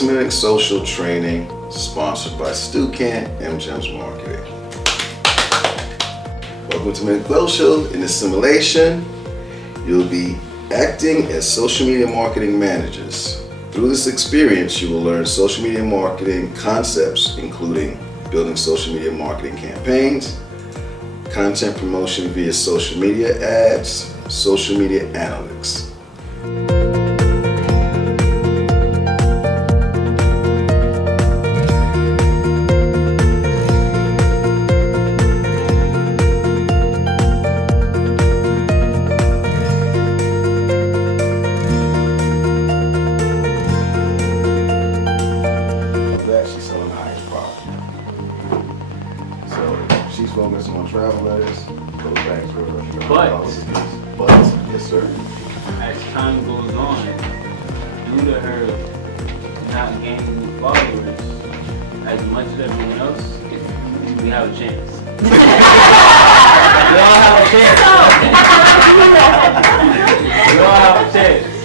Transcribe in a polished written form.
Ultimate Social Training, sponsored by Stukent, MGEMS Marketing. Welcome to McGlow. In this simulation, you'll be acting as social media marketing managers. Through this experience, you will learn social media marketing concepts, including building social media marketing campaigns, content promotion via social media ads, social media analytics. She's selling the highest product. So she's focusing on travel letters, those bags for but yes sir. As time goes on, due to her not gaining followers as much as everyone else, we have a chance. We all have a chance. We all have a chance.